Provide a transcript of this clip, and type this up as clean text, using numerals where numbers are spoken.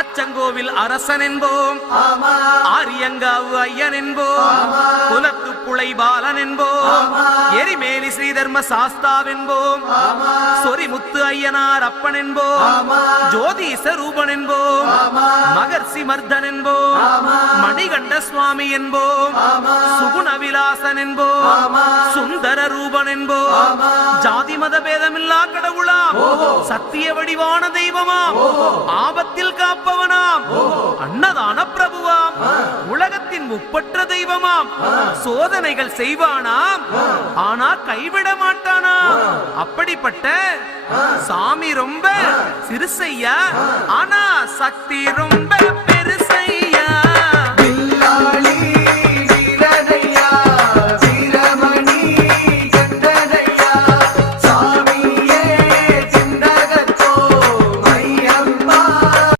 அச்சங்கோவில் அரசன் என்போம், ஆரியங்காவு ஐயன் என்போம், குலத்து புலை பாலன் என்போம், எரிமேலி ஸ்ரீதர்ம சாஸ்தாவென்போம், சொரிமுத்து ஐயனார் அப்பன் என்போம், ஜோதிச ரூபன் என்போம், மகர்ஷி மர்தன் என்போம், மணிகண்ட சுவாமி என்போம், சுகுண விலாசன் என்போம், சுந்தர ரூபன் என்போம், ஜாதி மத பேதமில்லா கடவுளாம், சத்திய வடிவான தெய்வமாம், ஆபத்தில் காப்பவனாம், அன்னதான பிரபுவாம், உலகத்தின் முப்பற்ற தெய்வமாம், சோதனைகள் செய்வானாம் ஆனா கைவிட மாட்டானாம். அப்படிப்பட்ட சாமி ரொம்ப சிறுசையா, ஆனா சக்தி ரொம்ப